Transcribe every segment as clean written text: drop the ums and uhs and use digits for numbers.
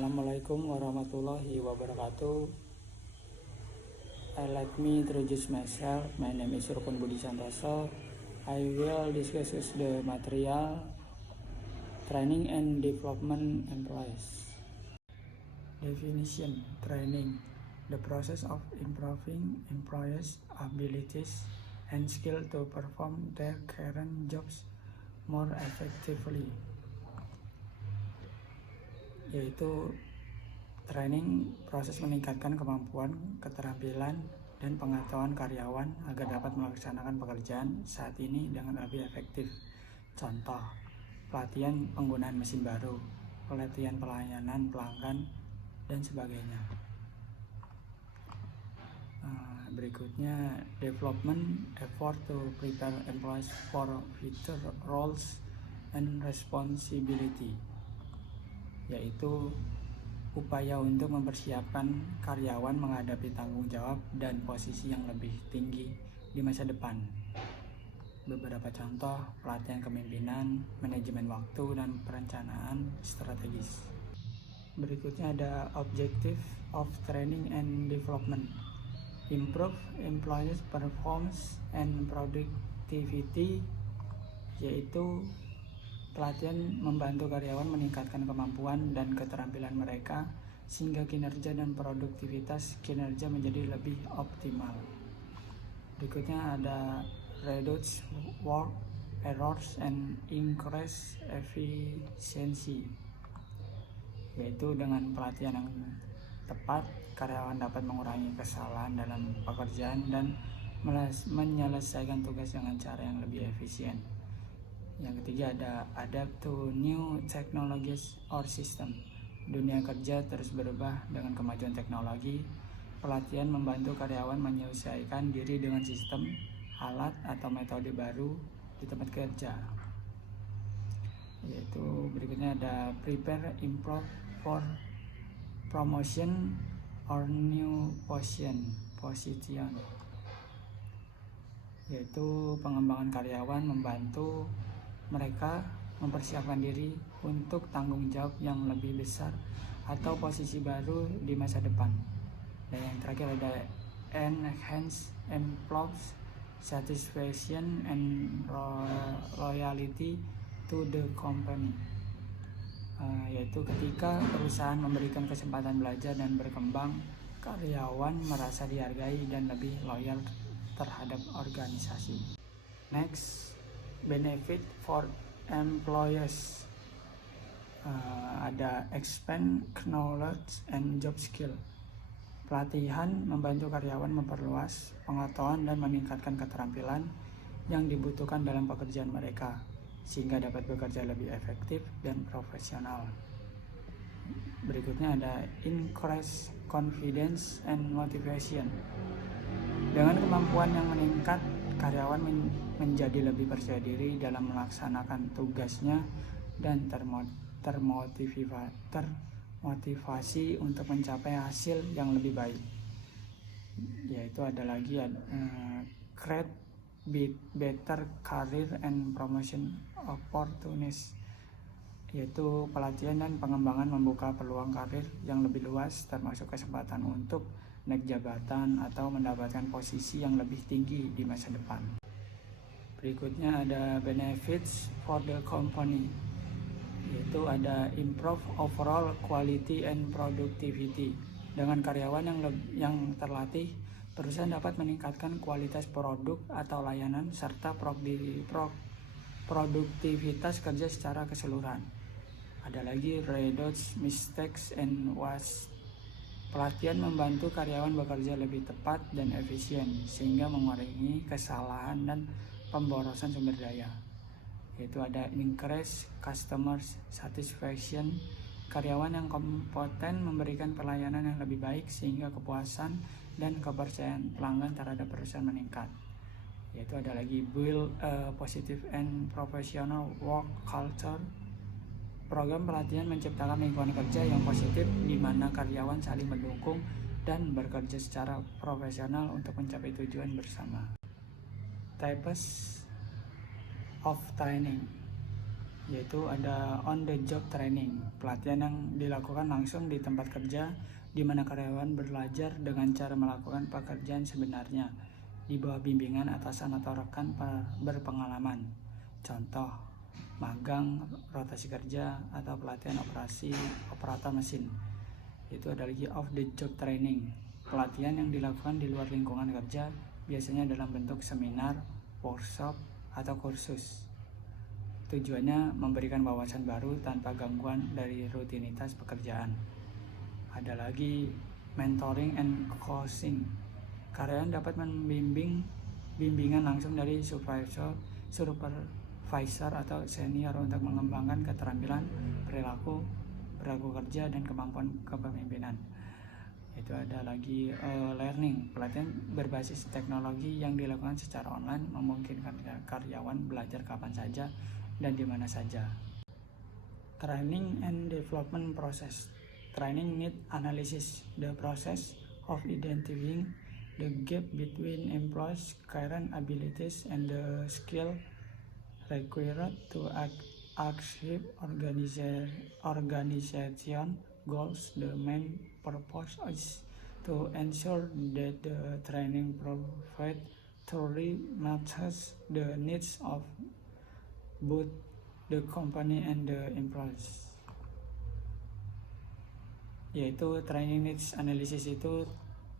Assalamualaikum warahmatullahi wabarakatuh. Let me introduce myself. My name is Rukun Budi Santoso. I will discuss the material training and development employees. Definition: training, the process of improving employees' abilities and skill to perform their current jobs more effectively. Yaitu training, proses meningkatkan kemampuan, keterampilan, dan pengetahuan karyawan agar dapat melaksanakan pekerjaan saat ini dengan lebih efektif. Contoh, pelatihan penggunaan mesin baru, pelatihan pelayanan pelanggan, dan sebagainya. Berikutnya, development effort to prepare employees for future roles and responsibility, yaitu upaya untuk mempersiapkan karyawan menghadapi tanggung jawab dan posisi yang lebih tinggi di masa depan. Beberapa contoh: pelatihan kepemimpinan, manajemen waktu, dan perencanaan strategis. Berikutnya ada objective of training and development: improve employees' performance and productivity, yaitu pelatihan membantu karyawan meningkatkan kemampuan dan keterampilan mereka sehingga kinerja dan produktivitas kinerja menjadi lebih optimal. Berikutnya ada reduce work errors and increase efficiency, yaitu dengan pelatihan yang tepat karyawan dapat mengurangi kesalahan dalam pekerjaan dan menyelesaikan tugas dengan cara yang lebih efisien. Yang ketiga ada adapt to new technologies or system. Dunia kerja terus berubah dengan kemajuan teknologi. Pelatihan membantu karyawan menyesuaikan diri dengan sistem, alat, atau metode baru di tempat kerja. Yaitu berikutnya ada prepare improve for promotion or new position, yaitu pengembangan karyawan membantu mereka mempersiapkan diri untuk tanggung jawab yang lebih besar atau posisi baru di masa depan. Dan yang terakhir ada enhance employees satisfaction and loyalty to the company, yaitu ketika perusahaan memberikan kesempatan belajar dan berkembang, karyawan merasa dihargai dan lebih loyal terhadap organisasi. Next, benefit for employees, ada expand knowledge and job skill. Pelatihan membantu karyawan memperluas pengetahuan dan meningkatkan keterampilan yang dibutuhkan dalam pekerjaan mereka sehingga dapat bekerja lebih efektif dan profesional. Berikutnya ada increase confidence and motivation. Dengan kemampuan yang meningkat, karyawan menjadi lebih percaya diri dalam melaksanakan tugasnya dan termotivasi untuk mencapai hasil yang lebih baik. Yaitu ada lagi create better career and promotion opportunities, yaitu pelatihan dan pengembangan membuka peluang karir yang lebih luas termasuk kesempatan untuk naik jabatan atau mendapatkan posisi yang lebih tinggi di masa depan. Berikutnya ada benefits for the company, yaitu ada improve overall quality and productivity. Dengan karyawan yang terlatih, perusahaan dapat meningkatkan kualitas produk atau layanan serta produktivitas kerja secara keseluruhan. Ada lagi reduce mistakes and waste. Pelatihan membantu karyawan bekerja lebih tepat dan efisien sehingga mengurangi kesalahan dan pemborosan sumber daya. Yaitu ada increase customer satisfaction. Karyawan yang kompeten memberikan pelayanan yang lebih baik sehingga kepuasan dan kepercayaan pelanggan terhadap perusahaan meningkat. Yaitu ada lagi build a positive and professional work culture. Program pelatihan menciptakan lingkungan kerja yang positif di mana karyawan saling mendukung dan bekerja secara profesional untuk mencapai tujuan bersama. Types of training, yaitu ada on the job training, pelatihan yang dilakukan langsung di tempat kerja di mana karyawan belajar dengan cara melakukan pekerjaan sebenarnya di bawah bimbingan atasan atau rekan berpengalaman. Contoh, magang, rotasi kerja, atau pelatihan operator mesin. Itu ada lagi off the job training, pelatihan yang dilakukan di luar lingkungan kerja, biasanya dalam bentuk seminar, workshop, atau kursus. Tujuannya memberikan wawasan baru tanpa gangguan dari rutinitas pekerjaan. Ada lagi mentoring and coaching. Karyawan dapat bimbingan langsung dari supervisor atau senior untuk mengembangkan keterampilan, perilaku kerja, dan kemampuan kepemimpinan. Itu ada lagi learning, pelatihan berbasis teknologi yang dilakukan secara online memungkinkan karyawan belajar kapan saja dan di mana saja. Training and development process. Training need analysis, the process of identifying the gap between employees' current abilities and the skill required to achieve organization goals. The main purpose is to ensure that the training provided truly matches the needs of both the company and the employees. Yaitu training needs analysis itu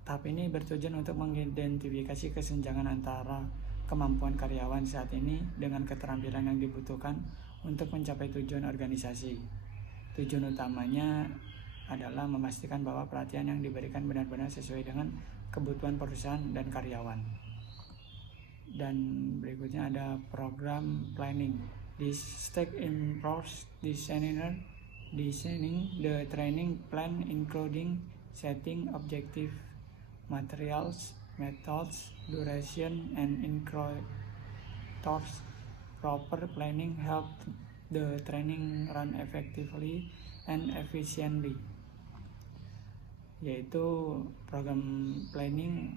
tahap ini bertujuan untuk mengidentifikasi kesenjangan antara kemampuan karyawan saat ini dengan keterampilan yang dibutuhkan untuk mencapai tujuan organisasi. Tujuan utamanya adalah memastikan bahwa pelatihan yang diberikan benar-benar sesuai dengan kebutuhan perusahaan dan karyawan. Dan berikutnya ada program planning. This step involves designing the training plan, including setting objective, materials, methods, duration, and indicators. Proper planning helps the training run effectively and efficiently. Yaitu program planning,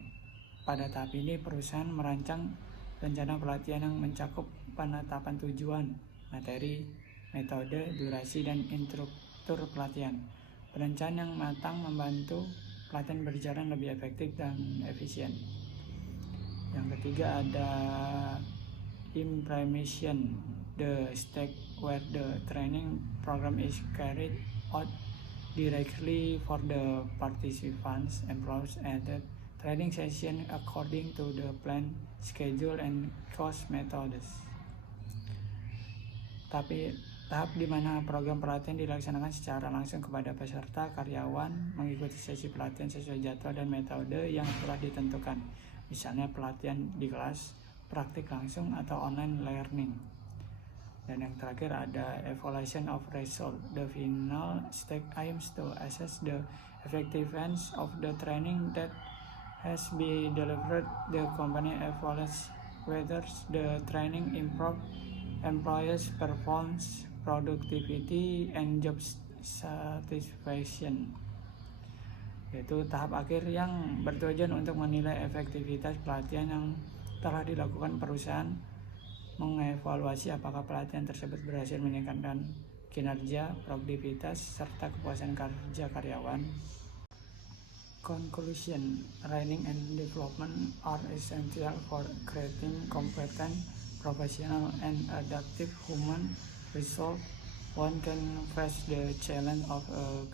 pada tahap ini perusahaan merancang rencana pelatihan yang mencakup penetapan tujuan, materi, metode, durasi, dan instruktur pelatihan. Perencanaan yang matang membantu pelatihan berjalan lebih efektif dan efisien. Yang ketiga ada implementation, the step where the training program is carried out directly for the participants, employees, and the training session according to the plan, schedule, and cost methods. Tahap di mana program pelatihan dilaksanakan secara langsung kepada peserta, karyawan mengikuti sesi pelatihan sesuai jadwal dan metode yang telah ditentukan. Misalnya pelatihan di kelas, praktik langsung, atau online learning. Dan yang terakhir ada evaluation of result. The final step aims to assess the effectiveness of the training that has been delivered. The company evaluates whether the training improved employees' performance, productivity, and job satisfaction. Yaitu tahap akhir yang bertujuan untuk menilai efektivitas pelatihan yang telah dilakukan perusahaan, mengevaluasi apakah pelatihan tersebut berhasil meningkatkan kinerja, produktivitas, serta kepuasan kerja karyawan. Conclusion, training and development are essential for creating competent, professional, and adaptive human resource. One can face the challenge of a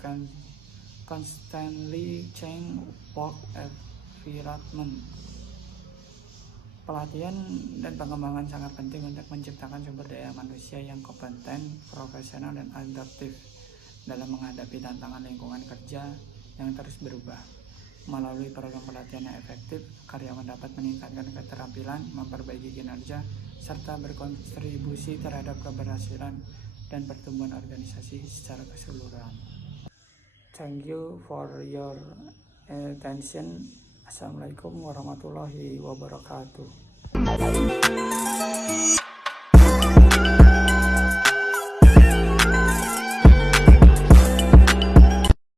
constantly changing work environment. Pelatihan dan pengembangan sangat penting untuk menciptakan sumber daya manusia yang kompeten, profesional, dan adaptif dalam menghadapi tantangan lingkungan kerja yang terus berubah. Melalui program pelatihan yang efektif, karyawan dapat meningkatkan keterampilan, memperbaiki kinerja, serta berkontribusi terhadap keberhasilan dan pertumbuhan organisasi secara keseluruhan. Thank you for your attention. Assalamualaikum warahmatullahi wabarakatuh.